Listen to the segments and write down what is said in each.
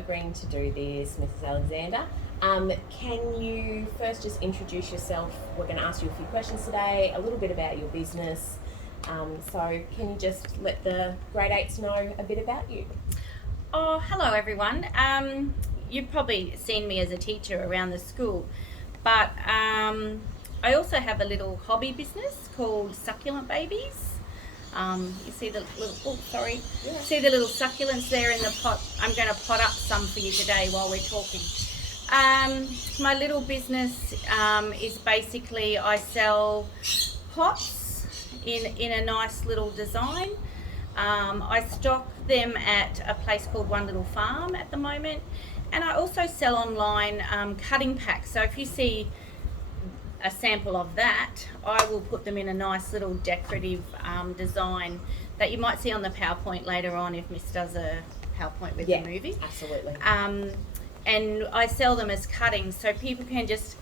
agreeing to do this, Mrs. Alexander. Can you first just introduce yourself? We're going to ask you a few questions today, a little bit about your business. So can you just let the grade 8s know a bit about you? Oh, hello everyone. You've probably seen me as a teacher around the school, but I also have a little hobby business called Succulent Babies. You see the little, see the little succulents there in the pot. I'm going to pot up some for you today while we're talking. My little business is basically I sell pots in a nice little design. I stock them at a place called One Little Farm at the moment, and I also sell online cutting packs. So if you see a sample of that, I will put them in a nice little decorative design that you might see on the PowerPoint later on if Miss does a PowerPoint with the movie. Absolutely. And I sell them as cuttings, so people can just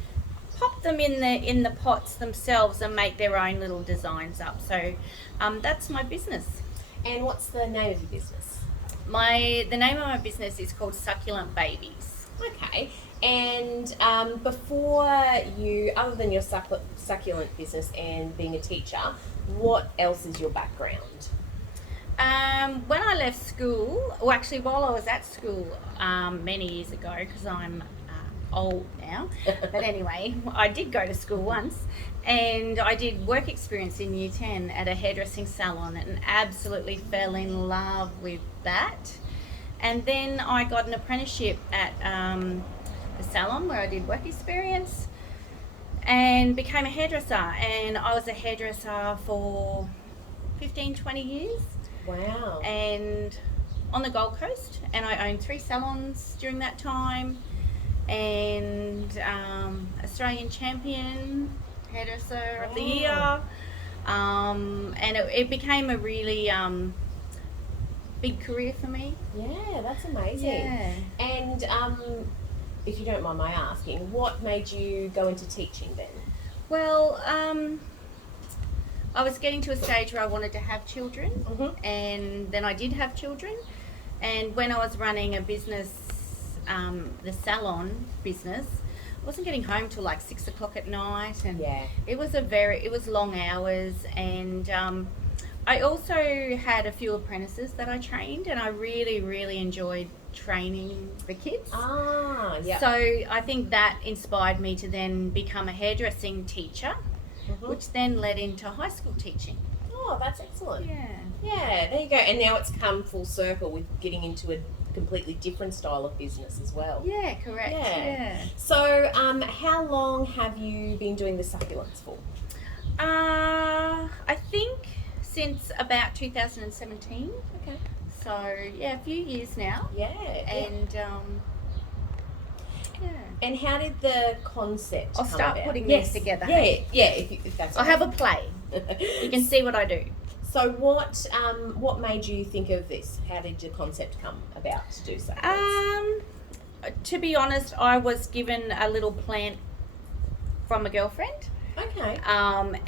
pop them in the pots themselves and make their own little designs up. So that's my business. And what's the name of your business? The name of my business is called Succulent Babies. Okay. And before you, other than your succulent business and being a teacher, what else is your background? When I left school, well actually while I was at school many years ago, because I'm old now, but anyway, I did go to school once, and I did work experience in Year 10 at a hairdressing salon and absolutely fell in love with that. And then I got an apprenticeship at the salon where I did work experience and became a hairdresser, and I was a hairdresser for 15-20 years. Wow. And on the Gold Coast, and I owned 3 salons during that time, and Australian champion hairdresser of the year, and it became a really big career for me. Yeah, that's amazing. Yeah. And if you don't mind my asking, what made you go into teaching then? Well, I was getting to a stage where I wanted to have children, and then I did have children. And when I was running a business, the salon business, I wasn't getting home till like 6 o'clock at night, and it was long hours. And I also had a few apprentices that I trained, and I really, really enjoyed training the kids. So I think that inspired me to then become a hairdressing teacher, which then led into high school teaching. Oh, that's excellent. Yeah, there you go. And now it's come full circle with getting into a completely different style of business as well. Yeah, correct. Yeah. So how long have you been doing the succulents for? I think since about 2017. Okay. So yeah, a few years now. And and how did the concept I'll come start about? putting these together. If that's I'll have a play. You can see what I do. So what made you think of this? How did the concept come about to do so? To be honest, I was given a little plant from a girlfriend. Okay.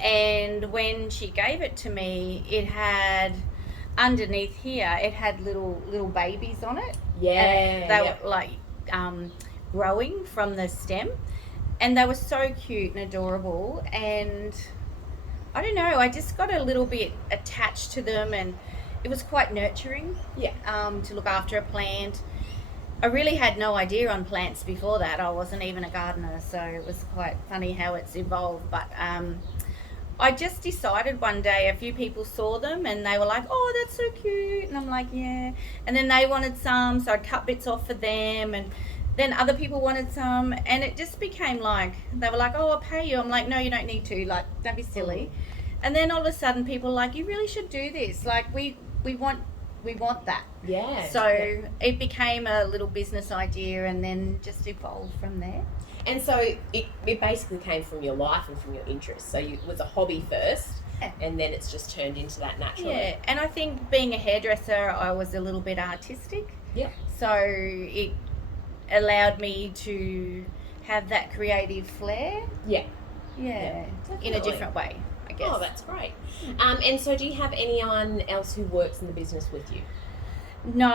And when she gave it to me, it had underneath here, it had little babies on it. Yeah. They were like growing from the stem, and they were so cute and adorable, and I don't know, I just got a little bit attached to them, and it was quite nurturing to look after a plant. I really had no idea on plants before that. I wasn't even a gardener, so it was quite funny how it's evolved. But I just decided one day, a few people saw them and they were like, oh, that's so cute. And I'm like, yeah. And then they wanted some, so I'd cut bits off for them. And then other people wanted some. And it just became like, they were like, oh, I'll pay you. I'm like, no, you don't need to. Like, don't be silly. And then all of a sudden people were like, you really should do this. Like, we want that. Yeah. So it became a little business idea and then just evolved from there. And so it basically came from your life and from your interests. So it was a hobby first, and then it's just turned into that naturally. Yeah, and I think being a hairdresser, I was a little bit artistic. Yeah. So it allowed me to have that creative flair. Yeah. Yeah, in a different way, I guess. Oh, that's great. And so do you have anyone else who works in the business with you? No,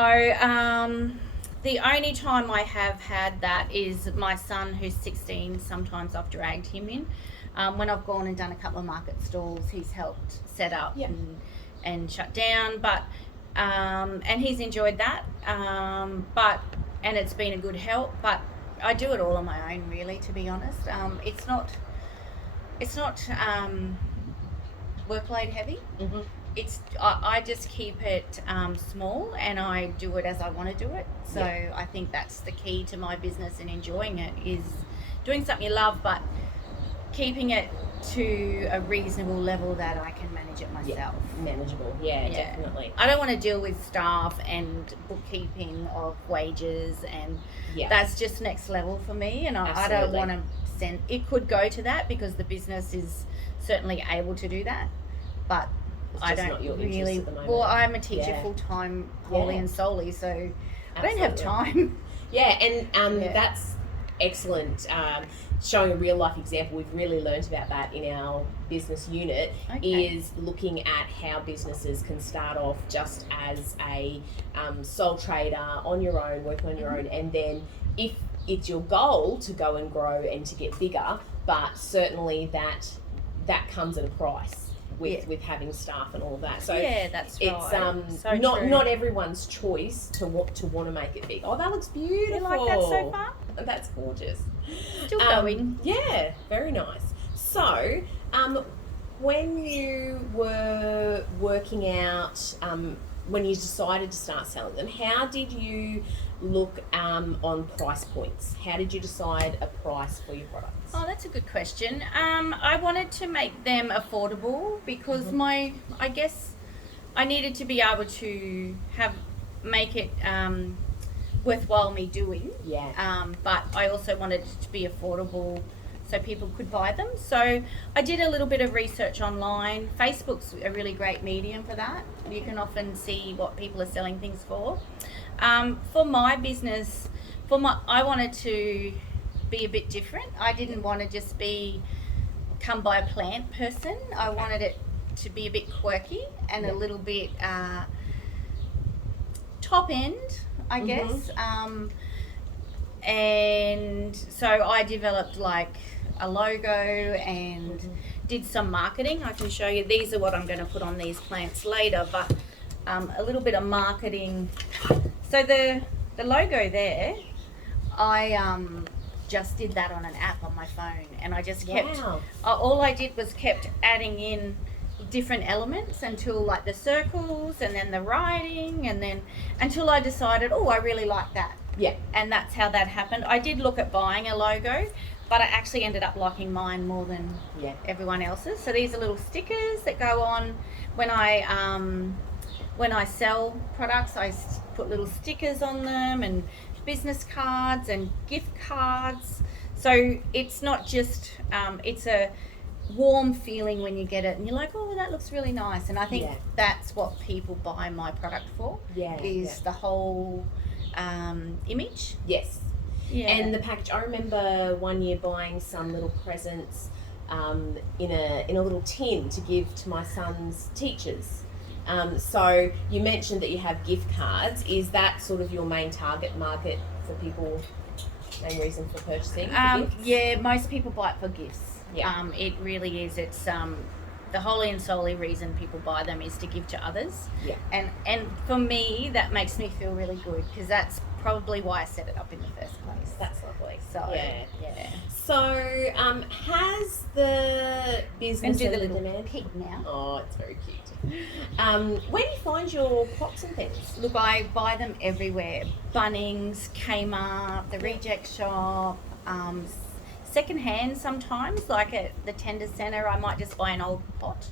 The only time I have had that is my son, who's 16. Sometimes I've dragged him in. When I've gone and done a couple of market stalls, he's helped set up and shut down. But and he's enjoyed that. And it's been a good help. But I do it all on my own, really, to be honest. It's not workload heavy. Mm-hmm. I just keep it small, and I do it as I want to do it. So I think that's the key to my business and enjoying it, is doing something you love, but keeping it to a reasonable level that I can manage it myself. Manageable, definitely. I don't want to deal with staff and bookkeeping of wages, and that's just next level for me. And I don't want to send. It could go to that because the business is certainly able to do that, but I don't really. Well, I'm a teacher full time, wholly and solely, so I don't have time. That's excellent. Showing a real life example, we've really learned about that in our business unit. Is looking at how businesses can start off just as a sole trader on your own, working on your own, and then if it's your goal to go and grow and to get bigger, but certainly that comes at a price. With having staff and all of that, so that's it's so not everyone's choice to want to make it big. Oh, that looks beautiful. You like that so far? That's gorgeous. Still going. Yeah, very nice. So, when you were working out, when you decided to start selling them, how did you look on price points? How did you decide a price for your products? Oh, that's a good question. I wanted to make them affordable because I guess I needed to be able to make it worthwhile me doing. But I also wanted it to be affordable so people could buy them. So I did a little bit of research online. Facebook's a really great medium for that. You can often see what people are selling things for. For my business, I wanted to be a bit different. I didn't want to just come by a plant person. I wanted it to be a bit quirky and a little bit top end, I guess. And so I developed like a logo and did some marketing. I can show you. These are what I'm going to put on these plants later, but a little bit of marketing. So the logo there, I just did that on an app on my phone, and I just kept all I did was kept adding in different elements until like the circles and then the writing, and then until I decided, I really like that. And that's how that happened. I did look at buying a logo, but I actually ended up liking mine more than everyone else's. So these are little stickers that go on when I sell products. I put little stickers on them, and business cards and gift cards. So it's not just it's a warm feeling when you get it and you're like, that looks really nice. And I think that's what people buy my product for, is the whole image. And the package. I remember one year buying some little presents in a little tin to give to my son's teachers. So you mentioned that you have gift cards. Is that sort of your main target market for people, main reason for purchasing? Yeah, most people buy it for gifts. It really is. It's the wholly and solely reason people buy them is to give to others. And for me, that makes me feel really good, because that's probably why I set it up in the first place. That's lovely. So So has the business and do the little pig now? Oh, it's very cute. Where do you find your pots and things? Look, I buy them everywhere. Bunnings, Kmart, the reject shop, second hand sometimes, like at the tender centre. I might just buy an old pot,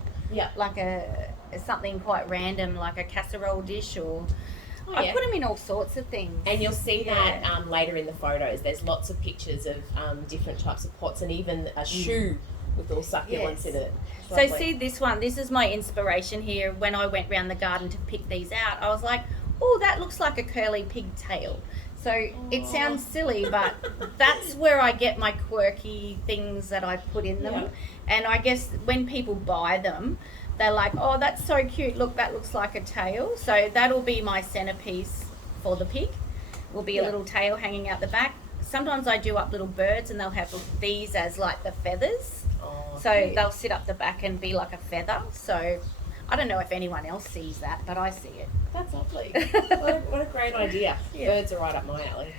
like something quite random, like a casserole dish, or I put them in all sorts of things. And you'll see that later in the photos. There's lots of pictures of different types of pots, and even a shoe with all succulents in it. So see this one. This is my inspiration here. When I went round the garden to pick these out, I was like, that looks like a curly pigtail. So it sounds silly, but that's where I get my quirky things that I put in them. And I guess when people buy them, they're like, that's so cute. Look, that looks like a tail. So that'll be my centerpiece for the pig. will be a little tail hanging out the back. Sometimes I do up little birds and they'll have these as like the feathers. Oh, So cute. they'll sit up the back and be like a feather. So I don't know if anyone else sees that, but I see it. That's lovely. What a great idea. Yeah. Birds are right up my alley.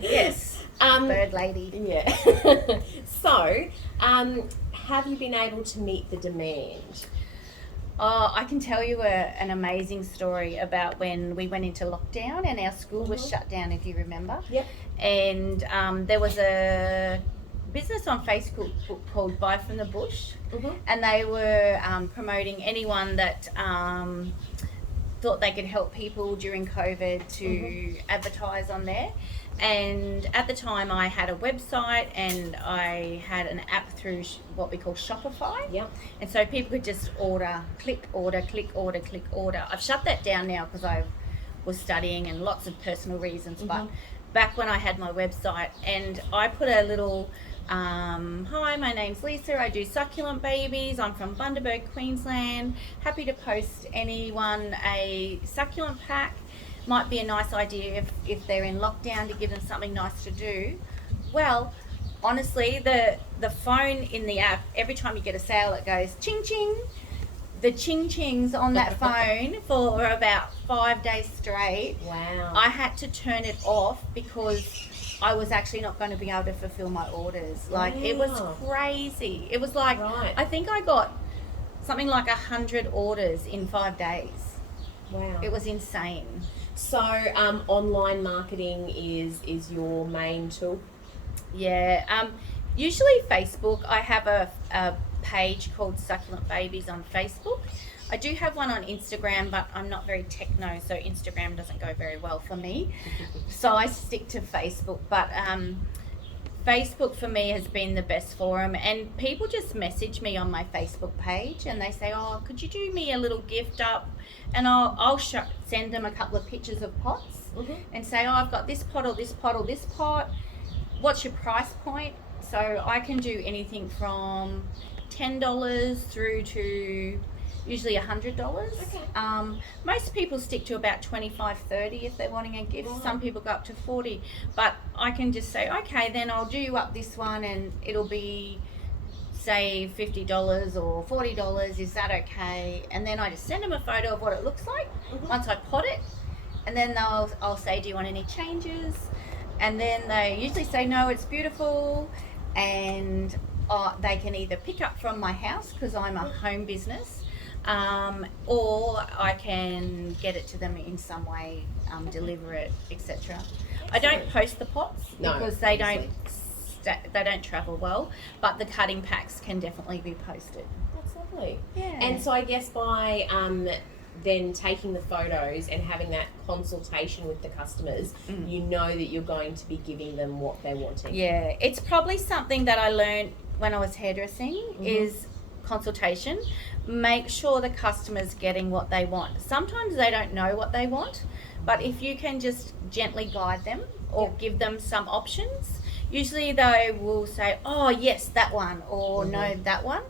Yes, bird lady. Yeah. So, have you been able to meet the demand? Oh, I can tell you an amazing story about when we went into lockdown and our school was shut down, if you remember. Yep. And there was a business on Facebook called Buy from the Bush, and they were promoting anyone that thought they could help people during COVID to advertise on there. And at the time I had a website and I had an app through what we call Shopify. Yep. And so people could just click order. I've shut that down now because I was studying and lots of personal reasons. But back when I had my website, and I put a little, hi, my name's Lisa, I do Succulent Babies, I'm from Bundaberg, Queensland, happy to post anyone a succulent pack. Might be a nice idea if they're in lockdown to give them something nice to do. Well, honestly, the phone in the app, every time you get a sale, it goes ching ching. The ching chings on that phone for about 5 days straight. Wow. I had to turn it off because I was actually not going to be able to fulfill my orders. Like, it was crazy. It was like, I think I got something like 100 orders in 5 days. Wow. It was insane. So, online marketing is your main tool? Yeah. Usually Facebook. I have a page called Succulent Babies on Facebook. I do have one on Instagram, but I'm not very techno, so Instagram doesn't go very well for me. So I stick to Facebook. But Facebook for me has been the best forum, and people just message me on my Facebook page and they say, oh, could you do me a little gift up? And I'll send them a couple of pictures of pots and say, oh, I've got this pot or this pot or this pot. What's your price point? So I can do anything from $10 through to usually $100. Okay. Most people stick to about $25, $30 if they're wanting a gift. Some people go up to $40, but I can just say, okay, then I'll do you up this one and it'll be, say, $50 or $40. Is that okay? And then I just send them a photo of what it looks like once I pot it, and then I'll say, do you want any changes? And then they usually say, no, it's beautiful, and they can either pick up from my house because I'm a home business, or I can get it to them in some way, deliver it, etc. I don't post the pots because they don't travel well, but the cutting packs can definitely be posted. That's lovely. Yeah. And so I guess by then taking the photos and having that consultation with the customers, you know that you're going to be giving them what they're wanting. Yeah, it's probably something that I learned when I was hairdressing is consultation. Make sure the customer's getting what they want. Sometimes they don't know what they want, but if you can just gently guide them or give them some options, usually they will say, oh yes, that one, or no, that one.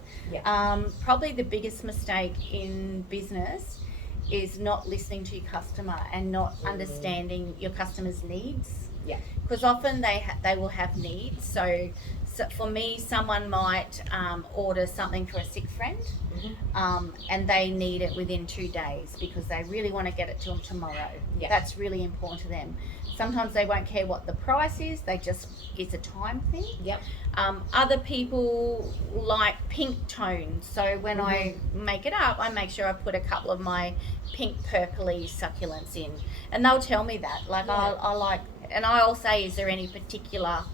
Probably the biggest mistake in business is not listening to your customer and not understanding your customer's needs. Yeah. Because often they will have needs. So for me, someone might order something for a sick friend, and they need it within 2 days because they really want to get it to them tomorrow. Yeah. That's really important to them. Sometimes they won't care what the price is. It's a time thing. Yep. Other people like pink tones. So when I make it up, I make sure I put a couple of my pink purpley succulents in, and they'll tell me that. Like I like, and I'll say, is there any particular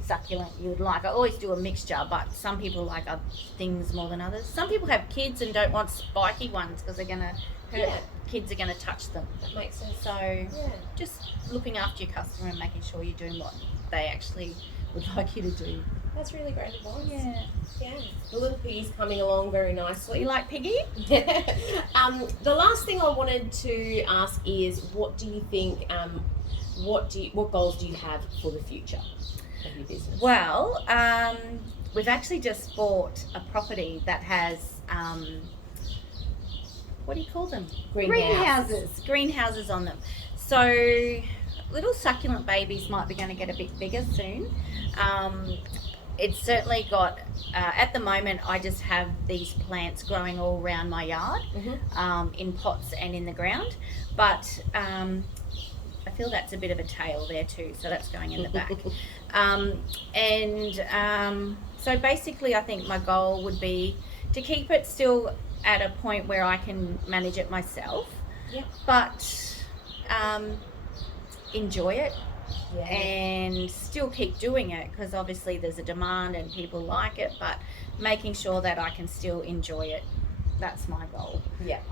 succulent you would like? I always do a mixture, but some people like other things more than others. Some people have kids and don't want spiky ones because they're gonna hurt. Kids are gonna touch them. That makes sense. So just looking after your customer and making sure you're doing what they actually would like you to do. That's really great advice. Yeah. Yeah. The little piggy's coming along very nicely. You like Piggy? The last thing I wanted to ask is, what do you think? What goals do you have for the future of your business? Well, we've actually just bought a property that has what do you call them? Greenhouses. Greenhouses on them. So Little Succulent Babies might be going to get a bit bigger soon. It's certainly got, at the moment, I just have these plants growing all around my yard, in pots and in the ground. But I feel that's a bit of a tail there too, so that's going in the back. So basically I think my goal would be to keep it still at a point where I can manage it myself, but enjoy it and still keep doing it, because obviously there's a demand and people like it, but making sure that I can still enjoy it. That's my goal.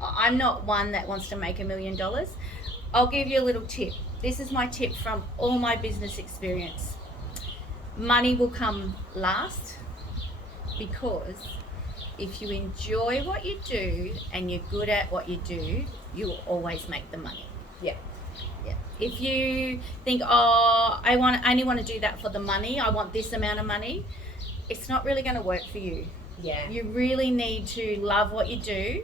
I'm not one that wants to make $1 million. I'll give you a little tip. This is my tip from all my business experience. Money will come last, because if you enjoy what you do and you're good at what you do, you'll always make the money. If you think, oh, I only want to do that for the money, I want this amount of money, it's not really going to work for you. You really need to love what you do,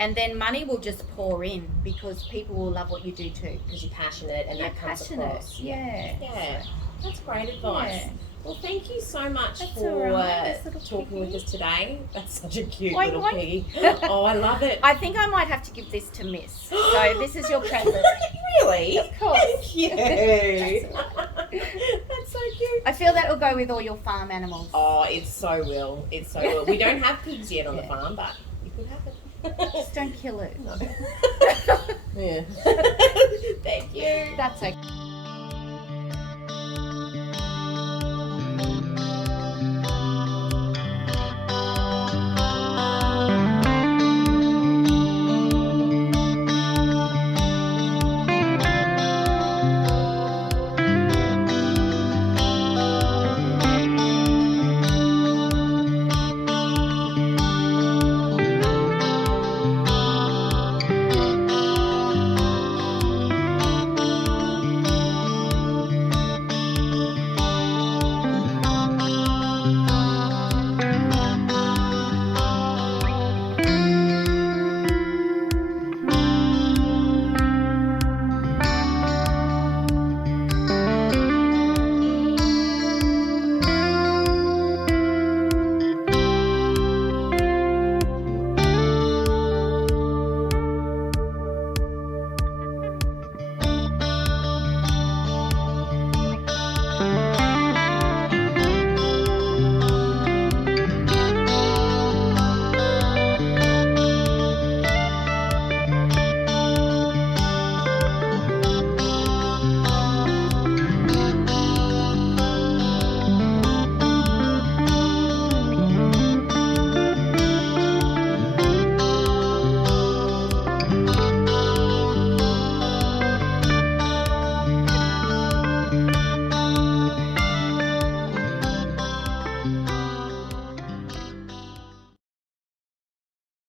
and then money will just pour in, because people will love what you do too. Because you're passionate and that comes across. That's great advice. Well, thank you so much for talking with us today. That's such a cute little piggy. Oh, I love it. I think I might have to give this to Miss. So this is your present. Really? Of course. Thank you. That's so cute. I feel that will go with all your farm animals. Oh, it so will. It so will. We don't have pigs yet on the farm, but you could have it. Just don't kill it. No. Thank you. That's okay.